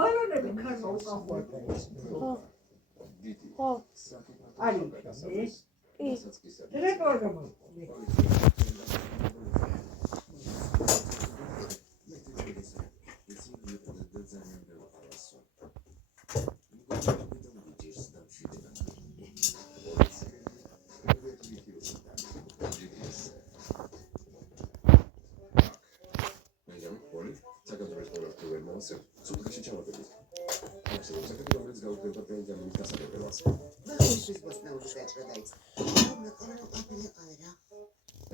მალონები ქარმა უკახუარდა ეს. ხო. არის. დირექტორი გამოიყო. სულ ჩავაგდებით. ახსენებს საკითხი, რომელიც გაუქმება პრეზიდენტის დასადებებას. ის მოსნეულის გაჭრა დაიწყო.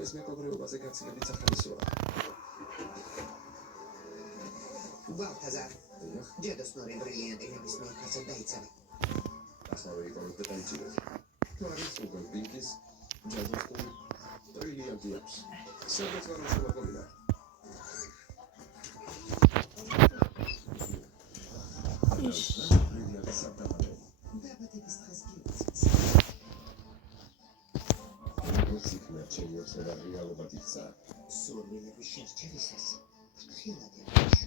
ეს მეკობრეობაზე გაცილებით სახალისოა. ბალთაზარ, ჯედოსნორი ბრილიანტი ნებისმიერ ხასად დაიცალა. ახლა ვიყავით დეტალიზირებად. თვარის უგან პინკის, ჯადოსნორი ბრილიანტი აქვს. სადაც ვარუშობა გოლინა. დაბადების დღეს გიუძის. ჩემი ოცნება რეალობად იქცა. სურვილების შერჩევისას ფრთხილად ებოშ.